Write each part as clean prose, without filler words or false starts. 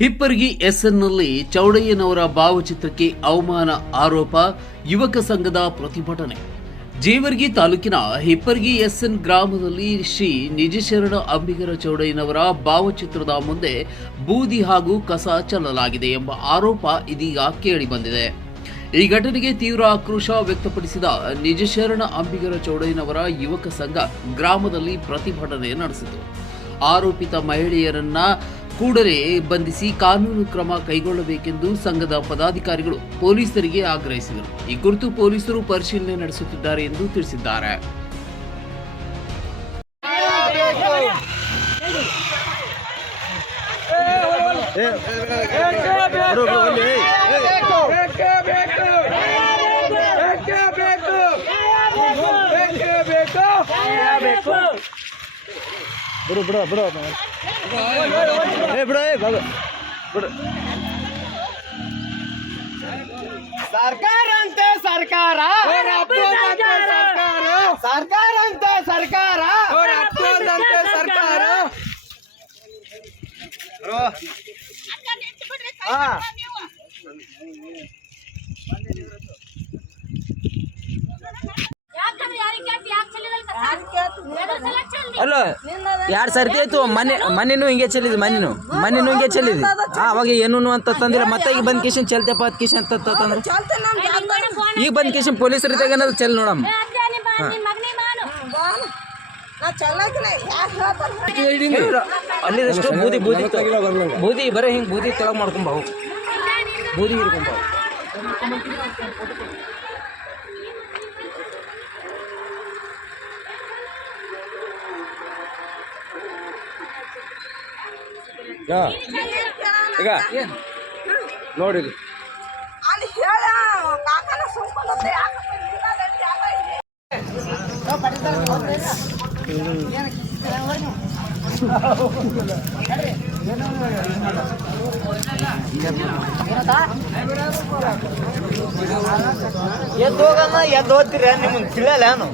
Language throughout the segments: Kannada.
ಹಿಪ್ಪರಗಿ ಎಸ್ಎನ್ನಲ್ಲಿ ಚೌಡಯ್ಯನವರ ಭಾವಚಿತ್ರಕ್ಕೆ ಅವಮಾನ ಆರೋಪ, ಯುವಕ ಸಂಘದ ಪ್ರತಿಭಟನೆ. ಜೇವರ್ಗಿ ತಾಲೂಕಿನ ಹಿಪ್ಪರಗಿ ಎಸ್ಎನ್ ಗ್ರಾಮದಲ್ಲಿ ಶ್ರೀ ನಿಜಶರಣ ಅಂಬಿಗರ ಚೌಡಯ್ಯನವರ ಭಾವಚಿತ್ರದ ಮುಂದೆ ಬೂದಿ ಹಾಗೂ ಕಸ ಚೆಲ್ಲಲಾಗಿದೆ ಎಂಬ ಆರೋಪ ಇದೀಗ ಕೇಳಿಬಂದಿದೆ. ಈ ಘಟನೆಗೆ ತೀವ್ರ ಆಕ್ರೋಶ ವ್ಯಕ್ತಪಡಿಸಿದ ನಿಜಶರಣ ಅಂಬಿಗರ ಚೌಡಯ್ಯನವರ ಯುವಕ ಸಂಘ ಗ್ರಾಮದಲ್ಲಿ ಪ್ರತಿಭಟನೆ ನಡೆಸಿತು. ಆರೋಪಿತ ಮಹಿಳೆಯರನ್ನ ಕೂಡಲೇ ಬಂಧಿಸಿ ಕಾನೂನು ಕ್ರಮ ಕೈಗೊಳ್ಳಬೇಕೆಂದು ಸಂಘದ ಪದಾಧಿಕಾರಿಗಳು ಪೊಲೀಸರಿಗೆ ಆಗ್ರಹಿಸಿದರು. ಈ ಕುರಿತು ಪೊಲೀಸರು ಪರಿಶೀಲನೆ ನಡೆಸುತ್ತಿದ್ದಾರೆ ಎಂದು ತಿಳಿಸಿದ್ದಾರೆ. ಸರ್ಕಾರ ಅಂತೆ ಸರ್ಕಾರ, ಸರ್ಕಾರ ಅಂತೆ ಸರ್ಕಾರ, ಸರ್ಕಾರ. ಅಲ್ಲ 2 ಸರ್ತಿ ಆಯ್ತು. ಮನೆನೂ ಹಿಂಗೆ ಚೆಲ್ಲಿದ್, ಮನೆನೂ ಹಿಂಗೆ ಚೆಲ್ಲಿದ್. ಅವಾಗ ಏನು ಅಂತ ತಂದಿಲ್ಲ. ಮತ್ತೆ ಈಗ ಬಂದ್ ಕಿಶನ್ ಚೆಲ್ತಪ್ಪ ಅದ್ ಕಿಶನ್ ಅಂತ ತಂದ್ರೆ ಈಗ ಬಂದ್ ಕಿಶನ್ ಪೊಲೀಸರ ಏನಾದ್ರು ಚೆಲ್ ನೋಡಮ್ಮ. ಅಲ್ಲಿದಷ್ಟು ಬೂದಿ ಬರೀ ಹಿಂಗೆ ಬೂದಿ ತೆಳಗ್ ಮಾಡ್ಕೊಂಬಾವು, ಬೂದಿ ಹಿಡ್ಕೊಂಬಾವು. ಈಗ ನೋಡಿ ಎದ್ದು ಹೋಗ್ತೀರ, ನಿಮ್ಗೆ ತಿಳಿಯಲ್ಲ ಏನು?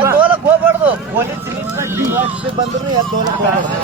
ಎದ್ದು ಹೋಲಕ್ ಹೋಗ್ಬಾರ್ದು. ಪೊಲೀಸ್ ಬಂದ್ರು ಎದ್ದು ಹೋಲಕ್ ಹೋಗ್ಬಾರ್ದು.